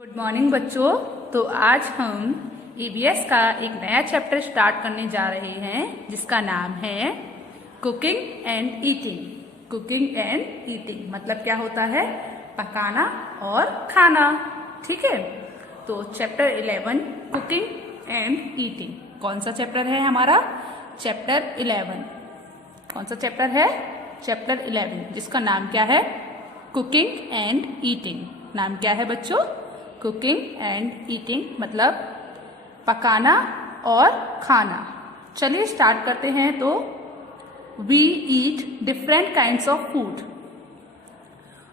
Good morning बच्चों। तो आज हम ईवीएस का एक नया चैप्टर स्टार्ट करने जा रहे हैं जिसका नाम है cooking and eating. Cooking and eating मतलब क्या होता है? पकाना और खाना। ठीक है, तो चैप्टर 11 कुकिंग एंड ईटिंग। कौन सा चैप्टर है हमारा? चैप्टर 11। कौन सा चैप्टर है? चैप्टर 11 जिसका नाम क्या है? Cooking and eating. नाम क्या है बच्चों? कुकिंग एंड ईटिंग मतलब पकाना और खाना। चलिए स्टार्ट करते हैं। तो we eat different kinds of food.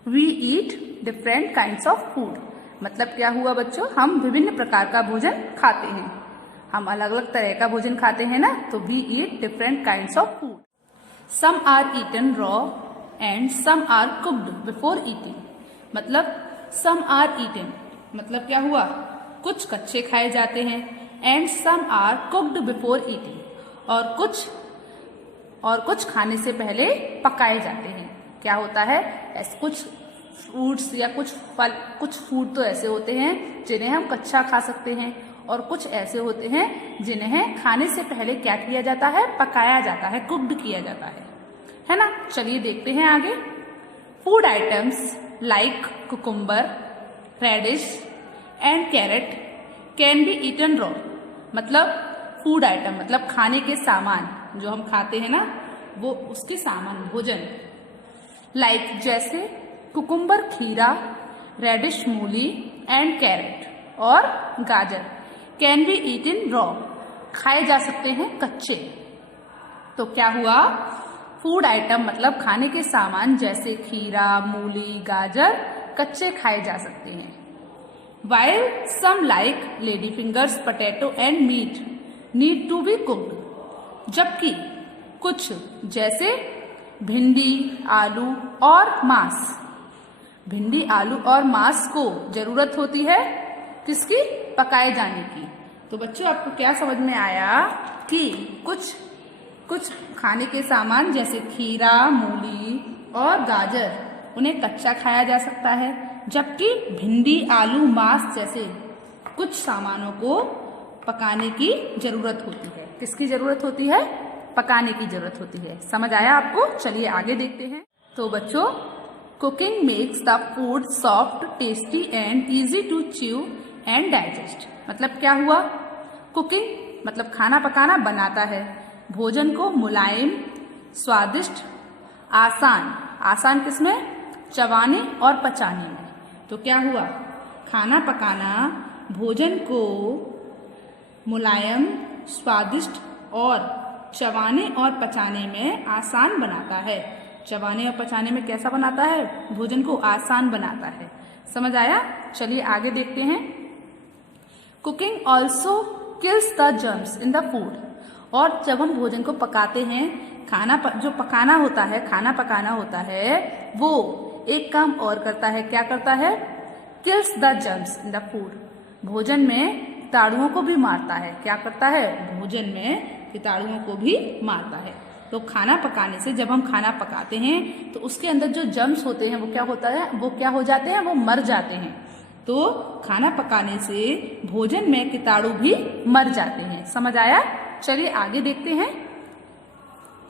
We eat different kinds of food मतलब क्या हुआ बच्चों? हम विभिन्न प्रकार का भोजन खाते हैं। हम अलग अलग तरह का भोजन खाते हैं ना, तो we eat different kinds of food. Some are eaten raw and some are cooked before eating. मतलब सम आर ईटन मतलब क्या हुआ? कुछ कच्चे खाए जाते हैं। And some are cooked before eating और कुछ खाने से पहले पकाए जाते हैं। क्या होता है? ऐसे कुछ फ्रूट्स या कुछ फल, कुछ फूड तो ऐसे होते हैं जिन्हें हम कच्चा खा सकते हैं, और कुछ ऐसे होते हैं जिन्हें खाने से पहले क्या किया जाता है? पकाया जाता है, कुक्ड किया जाता है ना। चलिए देखते हैं आगे। Food items like cucumber, radish and carrot can be eaten raw. मतलब फूड आइटम मतलब खाने के सामान जो हम खाते हैं ना, वो उसके सामान भोजन। लाइक जैसे कुकुम्बर खीरा, रेडिश मूली एंड कैरेट और गाजर कैन बी ईटन रॉ खाए जा सकते हैं कच्चे। तो क्या हुआ? फूड आइटम मतलब खाने के सामान जैसे खीरा, मूली, गाजर कच्चे खाए जा सकते हैं। While some like lady fingers, potato and meat need to be cooked। जबकि कुछ जैसे भिंडी, आलू और मांस, भिंडी, आलू और मांस को जरूरत होती है किसकी? पकाए जाने की। तो बच्चों आपको क्या समझ में आया कि कुछ खाने के सामान जैसे खीरा, मूली और गाजर उन्हें कच्चा खाया जा सकता है, जबकि भिंडी, आलू, मांस जैसे कुछ सामानों को पकाने की जरूरत होती है। किसकी जरूरत होती है? पकाने की जरूरत होती है। समझ आया आपको? चलिए आगे देखते हैं। तो बच्चों, cooking makes the food soft, tasty and easy to chew and digest. मतलब क्या हुआ? कुकिंग मतलब खाना पकाना बनाता है भोजन को मुलायम, स्वादिष्ट, आसान किसमें? चबाने और पचाने में। तो क्या हुआ? खाना पकाना भोजन को मुलायम, स्वादिष्ट और चबाने और पचाने में आसान बनाता है। चबाने और पचाने में कैसा बनाता है? भोजन को आसान बनाता है। समझ आया? चलिए आगे देखते हैं। Cooking also kills the germs in the food. और जब हम भोजन को पकाते हैं, जो पकाना होता है, खाना पकाना होता है, वो एक काम और करता है। क्या करता है? Kills the germs in the food. भोजन में कीटाणुओं को भी मारता है। क्या करता है? भोजन में कीटाणुओं को भी मारता है। तो खाना पकाने से, जब हम खाना पकाते हैं तो उसके अंदर जो जर्म्स होते हैं वो क्या होता है? वो क्या हो जाते हैं? वो मर जाते हैं। तो खाना पकाने से भोजन में कीटाणु भी मर जाते हैं। समझ आया? चलिए आगे देखते हैं।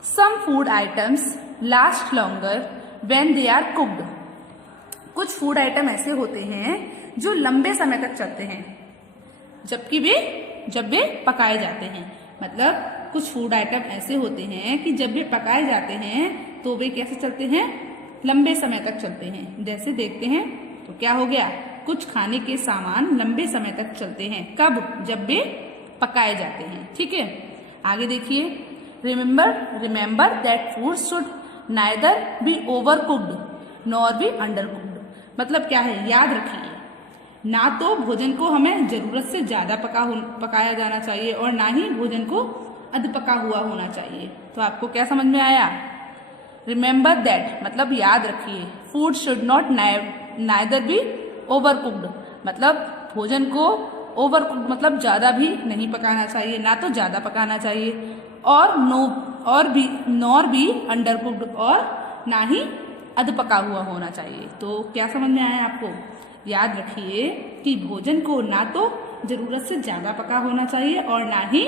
Some food items last longer when they are cooked. कुछ फूड आइटम ऐसे होते हैं जो लंबे समय तक चलते हैं जब वे पकाए जाते हैं। मतलब कुछ फूड आइटम ऐसे होते हैं कि जब वे पकाए जाते हैं तो वे कैसे चलते हैं? लंबे समय तक चलते हैं। जैसे देखते हैं तो क्या हो गया? कुछ खाने के सामान लंबे समय तक चलते हैं। कब? जब वे पकाए जाते हैं। ठीक है, आगे देखिए। Remember that food should neither be over cooked nor be under cooked. मतलब क्या है? याद रखिए, ना तो भोजन को हमें जरूरत से ज्यादा पकाया जाना चाहिए और ना ही भोजन को अध पका हुआ होना चाहिए। तो आपको क्या समझ में आया? रिमेंबर दैट मतलब याद रखिए, food should not neither be over cooked मतलब भोजन को ओवर कुक्ड मतलब ज्यादा भी नहीं पकाना चाहिए, ना तो ज्यादा पकाना चाहिए, और नॉर बी अंडर कुक्ड और ना ही अध पका हुआ होना चाहिए। तो क्या समझ में आया आपको? याद रखिए कि भोजन को ना तो जरूरत से ज्यादा पका होना चाहिए और ना ही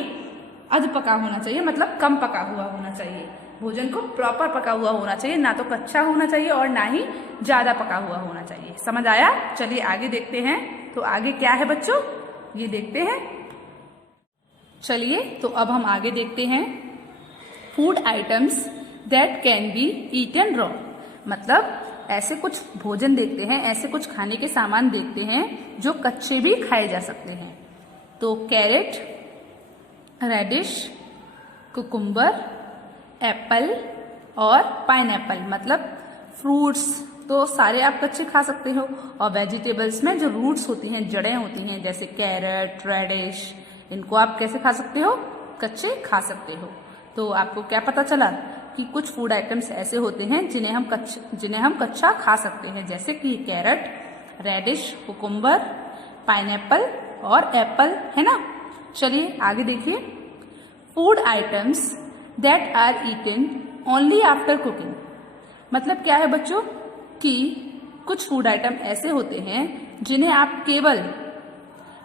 अध पका होना चाहिए, मतलब कम पका हुआ होना चाहिए। भोजन को प्रॉपर पका हुआ होना चाहिए, ना तो कच्चा होना चाहिए और ना ही ज्यादा पका हुआ होना चाहिए। समझ आया? चलिए आगे देखते हैं। तो आगे क्या है बच्चों, ये देखते हैं। चलिए तो अब हम आगे देखते हैं। Food items that can be eaten raw, मतलब ऐसे कुछ भोजन देखते हैं, ऐसे कुछ खाने के सामान देखते हैं जो कच्चे भी खाए जा सकते हैं। तो कैरेट, रेडिश, कुकुम्बर, एप्पल और पाइनएप्पल, मतलब फ्रूट्स तो सारे आप कच्चे खा सकते हो, और वेजिटेबल्स में जो रूट्स होती हैं, जड़ें होती हैं, जैसे कैरेट, रेडिश, इनको आप कैसे खा सकते हो? कच्चे खा सकते हो। तो आपको क्या पता चला कि कुछ फूड आइटम्स ऐसे होते हैं जिन्हें हम कच्चा खा सकते हैं, जैसे कि कैरेट, रेडिश, कुकुम्बर, पाइनएप्पल और एप्पल, है ना। चलिए आगे देखिए। Food items that are eaten only after cooking, मतलब क्या है बच्चों कि कुछ फूड आइटम ऐसे होते हैं जिन्हें आप केवल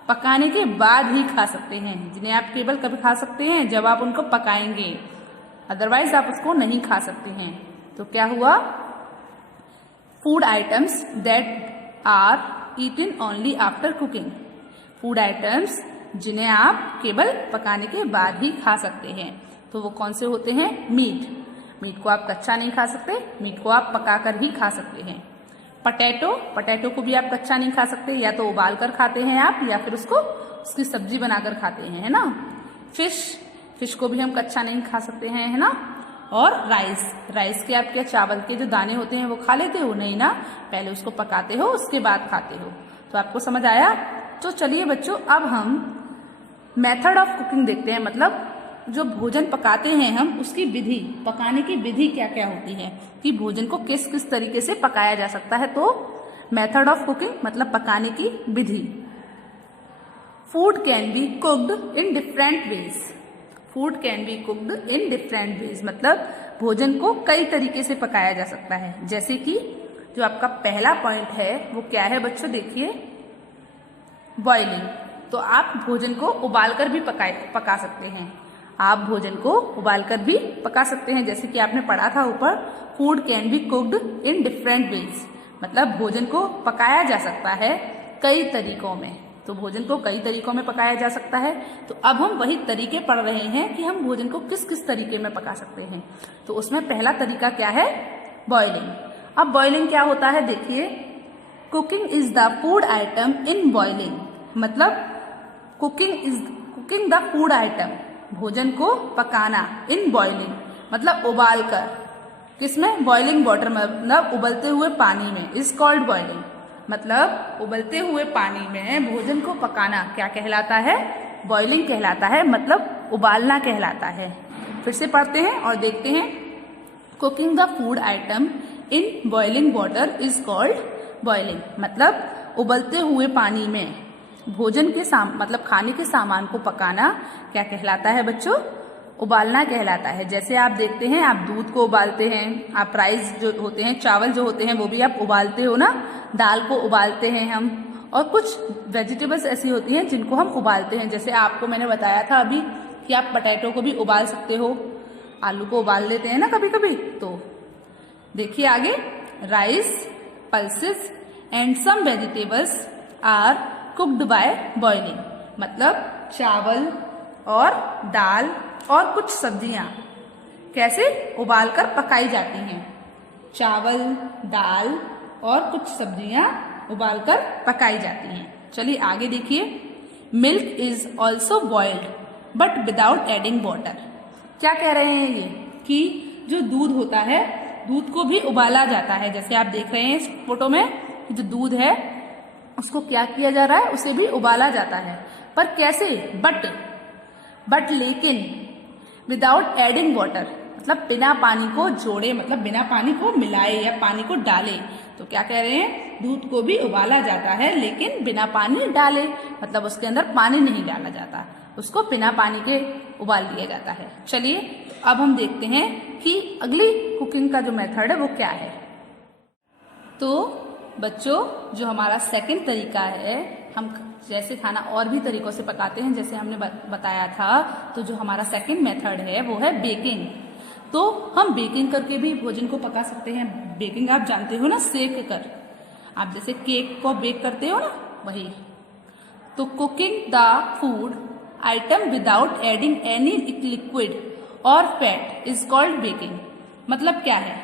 पकाने के बाद ही खा सकते हैं, जिन्हें आप केवल कभी खा सकते हैं जब आप उनको पकाएंगे, अदरवाइज आप उसको नहीं खा सकते हैं। तो क्या हुआ? Food items that are eaten only after cooking, food items जिन्हें आप केवल पकाने के बाद ही खा सकते हैं। तो वो कौन से होते हैं? मीट को आप कच्चा नहीं खा सकते, मीट को आप पकाकर ही खा सकते हैं। पटेटो को भी आप कच्चा नहीं खा सकते, या तो उबाल कर खाते हैं आप, या फिर उसकी सब्जी बनाकर खाते हैं, है ना। फिश को भी हम कच्चा नहीं खा सकते हैं, है ना। और राइस के आप क्या चावल के जो दाने होते हैं वो खा लेते हो? नहीं ना, पहले उसको पकाते हो उसके बाद खाते हो। तो आपको समझ आया? तो चलिए बच्चों, अब हम मेथड ऑफ कुकिंग देखते हैं, मतलब जो भोजन पकाते हैं हम, उसकी विधि, पकाने की विधि क्या क्या होती है, कि भोजन को किस किस तरीके से पकाया जा सकता है। तो मेथड ऑफ कुकिंग मतलब पकाने की विधि। Food can be cooked in different ways, food can be cooked in different ways, मतलब भोजन को कई तरीके से पकाया जा सकता है। जैसे कि जो आपका पहला पॉइंट है वो क्या है बच्चों, देखिए, बॉइलिंग। तो आप भोजन को उबालकर भी पका सकते हैं, आप भोजन को उबालकर भी पका सकते हैं। जैसे कि आपने पढ़ा था ऊपर, food can be cooked in different ways, मतलब भोजन को पकाया जा सकता है कई तरीकों में। तो भोजन को कई तरीकों में पकाया जा सकता है। तो अब हम वही तरीके पढ़ रहे हैं कि हम भोजन को किस किस तरीके में पका सकते हैं। तो उसमें पहला तरीका क्या है? बॉइलिंग। अब बॉइलिंग क्या होता है, देखिए, cooking is the food item in boiling, मतलब कुकिंग द फूड आइटम, भोजन को पकाना, इन बॉइलिंग मतलब उबाल कर, किसमें? बॉइलिंग वाटर में, मतलब उबलते हुए पानी में, इज कॉल्ड बॉइलिंग, मतलब उबलते हुए पानी में भोजन को पकाना क्या कहलाता है? बॉइलिंग कहलाता है, मतलब उबालना कहलाता है। फिर से पढ़ते हैं और देखते हैं। Cooking the food item in boiling water is called boiling, मतलब उबलते हुए पानी में भोजन के मतलब खाने के सामान को पकाना क्या कहलाता है बच्चों? उबालना कहलाता है। जैसे आप देखते हैं, आप दूध को उबालते हैं, आप राइस जो होते हैं, चावल जो होते हैं वो भी आप उबालते हो ना, दाल को उबालते हैं हम, और कुछ वेजिटेबल्स ऐसी होती हैं जिनको हम उबालते हैं। जैसे आपको मैंने बताया था अभी कि आप पोटैटो को भी उबाल सकते हो, आलू को उबाल लेते हैं ना कभी कभी। तो देखिए आगे, rice, pulses and some vegetables are cooked by boiling, मतलब चावल और दाल और कुछ सब्जियां कैसे उबालकर पकाई जाती हैं। चावल, दाल और कुछ सब्जियां उबालकर पकाई जाती हैं। चलिए आगे देखिए। Milk is also boiled but without adding water, क्या कह रहे हैं ये, कि जो दूध होता है, दूध को भी उबाला जाता है। जैसे आप देख रहे हैं इस फोटो में, जो दूध है उसको क्या किया जा रहा है, उसे भी उबाला जाता है। पर कैसे? बट लेकिन विदाउट एडिंग वाटर, मतलब बिना पानी को जोड़े, मतलब बिना पानी को मिलाए या पानी को डाले। तो क्या कह रहे हैं? दूध को भी उबाला जाता है लेकिन बिना पानी डाले, मतलब उसके अंदर पानी नहीं डाला जाता, उसको बिना पानी के उबाल दिया जाता है। चलिए अब हम देखते हैं कि अगली कुकिंग का जो मेथड है वो क्या है। तो बच्चों जो हमारा सेकंड तरीका है, हम जैसे खाना और भी तरीकों से पकाते हैं जैसे हमने बताया था, तो जो हमारा सेकंड मेथड है वो है बेकिंग। तो हम बेकिंग करके भी भोजन को पका सकते हैं। बेकिंग आप जानते हो ना, सेक कर, आप जैसे केक को बेक करते हो ना, वही। तो cooking the food item without adding any liquid और फैट इज कॉल्ड बेकिंग। मतलब क्या है,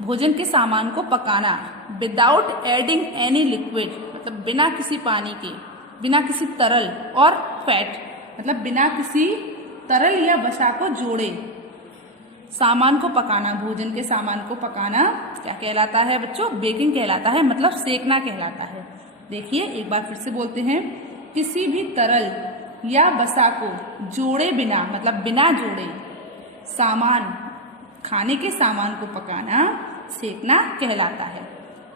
भोजन के सामान को पकाना विदाउट एडिंग एनी लिक्विड, मतलब बिना किसी पानी के, बिना किसी तरल, और फैट मतलब बिना किसी तरल या वसा को जोड़े सामान को पकाना, भोजन के सामान को पकाना क्या कहलाता है बच्चों? बेकिंग कहलाता है, मतलब सेकना कहलाता है। देखिए एक बार फिर से बोलते हैं, किसी भी तरल या वसा को जोड़े बिना, मतलब बिना जोड़े सामान, खाने के सामान को पकाना सेकना कहलाता है।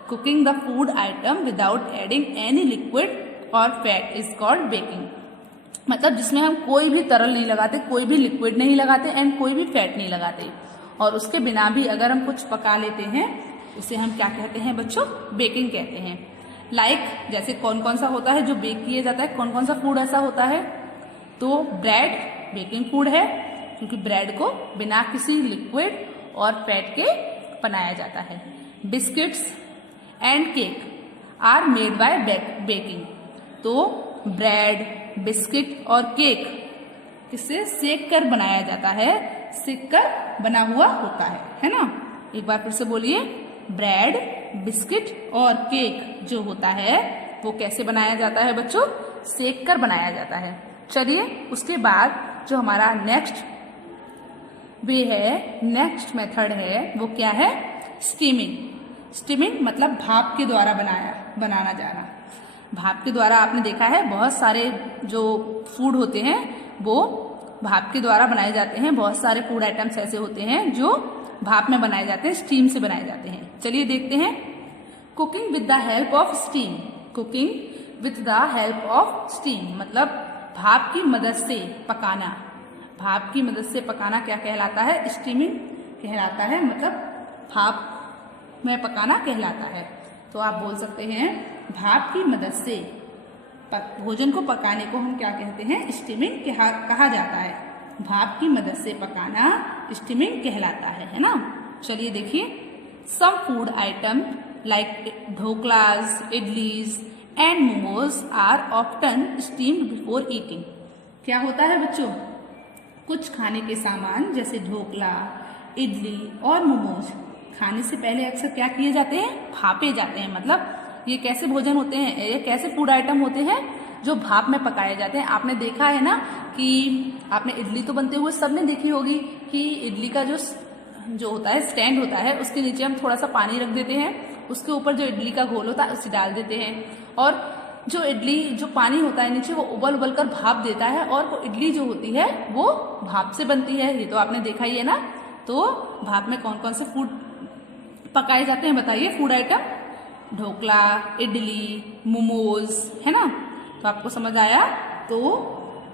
Cooking the food item without adding any liquid और फैट इज कॉल्ड बेकिंग। मतलब जिसमें हम कोई भी तरल नहीं लगाते, कोई भी लिक्विड नहीं लगाते एंड कोई भी फैट नहीं लगाते, और उसके बिना भी अगर हम कुछ पका लेते हैं उसे हम क्या कहते हैं बच्चों? बेकिंग कहते हैं। लाइक जैसे कौन कौन सा होता है जो बेक किया जाता है, कौन कौन सा फूड ऐसा होता है? तो ब्रेड बेकिंग फूड है, क्योंकि ब्रेड को बिना किसी लिक्विड और फैट के बनाया जाता है। Biscuits and cake are made by baking. तो ब्रेड, बिस्किट और केक किससे? सेक कर बनाया जाता है, सेक कर बना हुआ होता है ना। एक बार फिर से बोलिए, ब्रेड, बिस्किट और केक जो होता है वो कैसे बनाया जाता है बच्चों? सेक कर बनाया जाता है। चलिए उसके बाद जो हमारा नेक्स्ट वे है, नेक्स्ट मेथड है, वो क्या है? स्टीमिंग। स्टीमिंग मतलब भाप के द्वारा बनाना जाना। भाप के द्वारा आपने देखा है बहुत सारे जो फूड होते हैं वो भाप के द्वारा बनाए जाते हैं। बहुत सारे फूड आइटम्स ऐसे होते हैं जो भाप में बनाए जाते हैं, स्टीम से बनाए जाते हैं। चलिए देखते हैं। Cooking with the help of steam. Cooking with the help of steam मतलब भाप की मदद से पकाना। भाप की मदद से पकाना क्या कहलाता है? स्टीमिंग कहलाता है, मतलब भाप में पकाना कहलाता है। तो आप बोल सकते हैं भाप की मदद से भोजन को पकाने को हम क्या कहते हैं? स्टीमिंग कहा जाता है। भाप की मदद से पकाना स्टीमिंग कहलाता है ना। चलिए देखिए, some food item like dhoklas, idlis and momos are often steamed before eating. क्या होता है बच्चों? कुछ खाने के सामान जैसे ढोकला, इडली और मोमोज खाने से पहले अक्सर क्या किए जाते हैं? भापे जाते हैं। मतलब ये कैसे भोजन होते हैं, ये कैसे फूड आइटम होते हैं जो भाप में पकाए जाते हैं। आपने देखा है ना कि आपने इडली तो बनते हुए सबने देखी होगी कि इडली का जो होता है स्टैंड होता है, उसके नीचे हम थोड़ा सा पानी रख देते हैं, उसके ऊपर जो इडली का घोल होता है उसे डाल देते हैं, और जो पानी होता है नीचे वो उबल उबल कर भाप देता है, और वो इडली जो होती है वो भाप से बनती है। ये तो आपने देखा ही है ना। तो भाप में कौन कौन से फूड पकाए जाते हैं बताइए? फूड आइटम ढोकला, इडली, मोमोज, है ना। तो आपको समझ आया? तो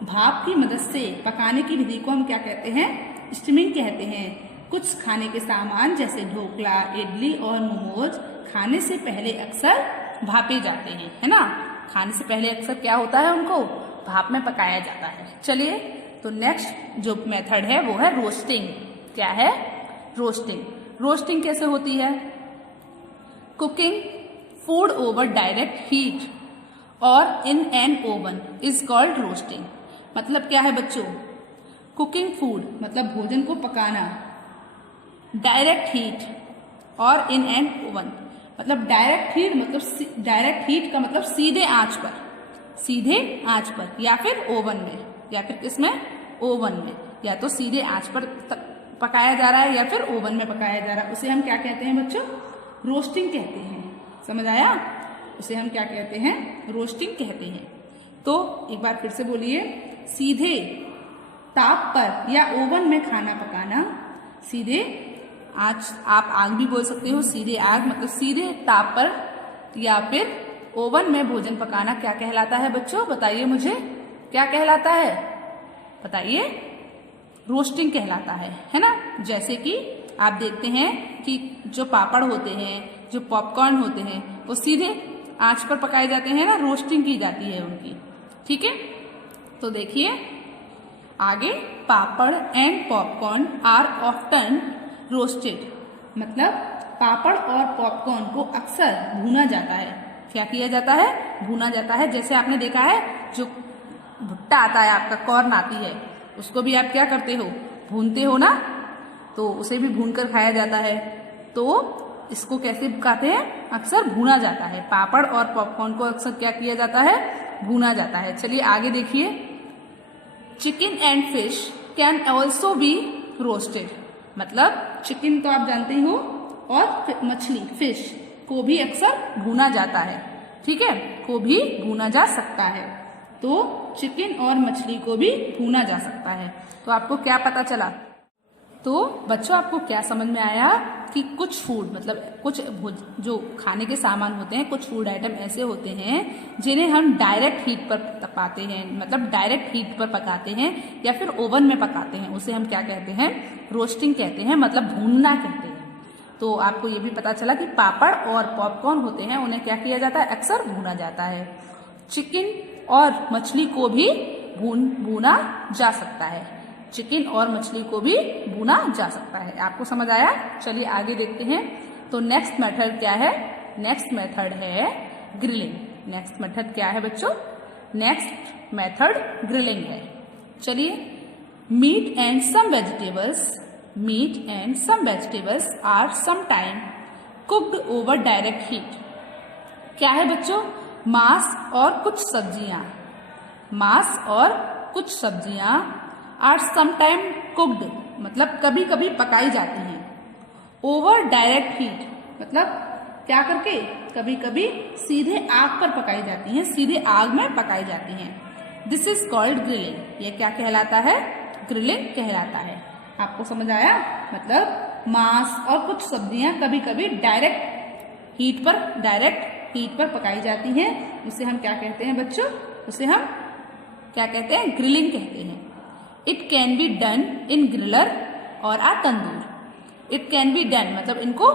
भाप की मदद से पकाने की विधि को हम क्या कहते हैं? स्टीमिंग कहते हैं। कुछ खाने के सामान जैसे ढोकला, इडली और मोमोज खाने से पहले अक्सर भापे जाते हैं, है ना। खाने से पहले अक्सर क्या होता है? उनको भाप में पकाया जाता है। चलिए तो नेक्स्ट जो मेथड है वो है रोस्टिंग। क्या है? रोस्टिंग। रोस्टिंग कैसे होती है? Cooking food over direct heat और in an oven is called roasting. मतलब क्या है बच्चों? कुकिंग फूड मतलब भोजन को पकाना डायरेक्ट हीट और इन एन ओवन मतलब डायरेक्ट हीट का मतलब सीधे आंच पर, सीधे आंच पर, या फिर ओवन में, या फिर किसमें? ओवन में। या तो सीधे आंच पर पकाया जा रहा है या फिर ओवन में पकाया जा रहा है, उसे हम क्या कहते हैं बच्चों? रोस्टिंग कहते हैं। समझ आया? उसे हम क्या कहते हैं? रोस्टिंग कहते हैं। तो एक बार फिर से बोलिए, सीधे ताप पर या ओवन में खाना पकाना। सीधे आंच, आप आग भी बोल सकते हो, सीधे आग मतलब सीधे ताप पर या फिर ओवन में भोजन पकाना क्या कहलाता है बच्चों? बताइए मुझे, क्या कहलाता है? बताइए। रोस्टिंग कहलाता है ना। जैसे कि आप देखते हैं कि जो पापड़ होते हैं, जो पॉपकॉर्न होते हैं, वो सीधे आंच पर पकाए जाते हैं ना, रोस्टिंग की जाती है उनकी। ठीक है, तो देखिए आगे, papad and popcorn are often roasted, मतलब पापड़ और पॉपकॉर्न को अक्सर भूना जाता है। क्या किया जाता है? भूना जाता है। जैसे आपने देखा है जो भुट्टा आता है आपका, कॉर्न आती है, उसको भी आप क्या करते हो? भूनते हो ना, तो उसे भी भून कर खाया जाता है। तो इसको कैसे पकाते हैं? अक्सर भूना जाता है। पापड़ और पॉपकॉर्न को अक्सर क्या किया जाता है? भूना जाता है। चलिए आगे देखिए, chicken and fish can also be roasted, मतलब चिकन तो आप जानते ही हो, और मछली फिश को भी अक्सर भूना जाता है। ठीक है, को भी भूना जा सकता है। तो चिकन और मछली को भी भूना जा सकता है। तो आपको क्या पता चला? तो बच्चों आपको क्या समझ में आया कि कुछ फूड, मतलब कुछ जो खाने के सामान होते हैं, कुछ फूड आइटम ऐसे होते हैं जिन्हें हम डायरेक्ट हीट पर पकाते हैं, मतलब डायरेक्ट हीट पर पकाते हैं या फिर ओवन में पकाते हैं, उसे हम क्या कहते हैं? रोस्टिंग कहते हैं, मतलब भूनना कहते हैं। तो आपको ये भी पता चला कि पापड़ और पॉपकॉर्न होते हैं, उन्हें क्या किया जाता है? अक्सर भूना जाता है। चिकन और मछली को भी भूना जा सकता है। चिकन और मछली को भी भूना जा सकता है। आपको समझ आया? चलिए आगे देखते हैं। तो नेक्स्ट मेथड क्या है? नेक्स्ट मेथड है ग्रिलिंग। नेक्स्ट मेथड क्या है बच्चों? नेक्स्ट मेथड ग्रिलिंग है। चलिए, meat and some vegetables are sometime cooked over direct heat. क्या है बच्चों? मांस और कुछ सब्जियां आर समटाइम कुक्ड, मतलब कभी कभी पकाई जाती हैं। ओवर डायरेक्ट हीट, मतलब क्या करके? कभी कभी सीधे आग पर पकाई जाती हैं, सीधे आग में पकाई जाती हैं। This is called grilling. ये क्या कहलाता है? ग्रिलिंग कहलाता है। आपको समझ आया? मतलब मांस और कुछ सब्जियां कभी कभी डायरेक्ट हीट पर पकाई जाती हैं। उसे हम क्या कहते हैं बच्चों? उसे हम क्या कहते हैं? ग्रिलिंग कहते हैं। It can be done in griller और आ तंदूर। इट कैन बी डन, मतलब इनको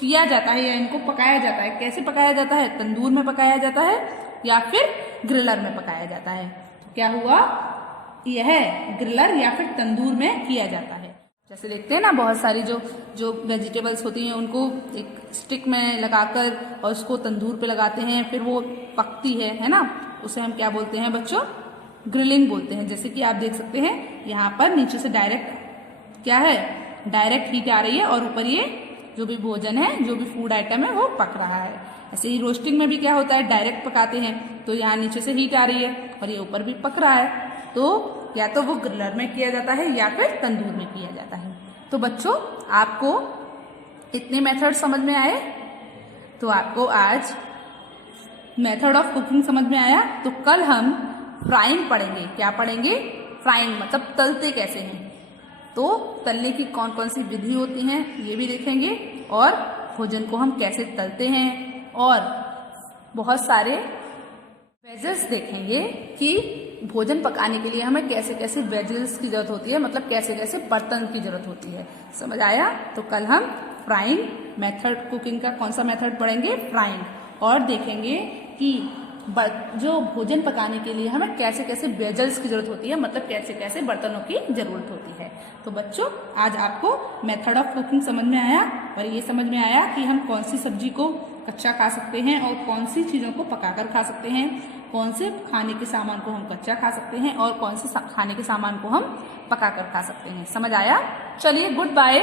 किया जाता है या इनको पकाया जाता है। कैसे पकाया जाता है? तंदूर में पकाया जाता है या फिर ग्रिलर में पकाया जाता है। तो क्या हुआ? यह ग्रिलर या फिर तंदूर में किया जाता है। जैसे देखते हैं ना, बहुत सारी जो वेजिटेबल्स होती हैं उनको एक स्टिक में लगाकर और उसको तंदूर पे लगाते हैं, फिर वो पकती है ना, उसे हम क्या बोलते हैं बच्चों? ग्रिलिंग बोलते हैं। जैसे कि आप देख सकते हैं यहाँ पर नीचे से डायरेक्ट क्या है? डायरेक्ट हीट आ रही है और ऊपर ये जो भी भोजन है, जो भी फूड आइटम है, वो पक रहा है। ऐसे ही रोस्टिंग में भी क्या होता है? डायरेक्ट पकाते हैं, तो यहाँ नीचे से हीट आ रही है और ये ऊपर भी पक रहा है। तो या तो वो ग्रिलर में किया जाता है या फिर तंदूर में किया जाता है। तो बच्चों आपको इतने मेथड समझ में आए? तो आपको आज मेथड ऑफ कुकिंग समझ में आया। तो कल हम फ्राइंग पढ़ेंगे। क्या पढ़ेंगे? फ्राइंग, मतलब तलते कैसे हैं। तो तलने की कौन कौन सी विधि होती हैं ये भी देखेंगे, और भोजन को हम कैसे तलते हैं, और बहुत सारे वेजल्स देखेंगे कि भोजन पकाने के लिए हमें कैसे कैसे वेजल्स की जरूरत होती है, मतलब कैसे कैसे बर्तन की जरूरत होती है। समझ आया? तो कल हम फ्राइंग मेथड, कुकिंग का कौन सा मेथड पढ़ेंगे? फ्राइंग। और देखेंगे कि जो भोजन पकाने के लिए हमें कैसे कैसे वेजल्स की जरूरत होती है, मतलब कैसे कैसे बर्तनों की जरूरत होती है। तो बच्चों आज आपको मेथड ऑफ कुकिंग समझ में आया, और ये समझ में आया कि हम कौन सी सब्जी को कच्चा खा सकते हैं और कौन सी चीज़ों को पकाकर खा सकते हैं, कौन से खाने के सामान को हम कच्चा खा सकते हैं और कौन से खाने के सामान को हम पकाकर खा सकते हैं। समझ आया? चलिए, गुड बाय।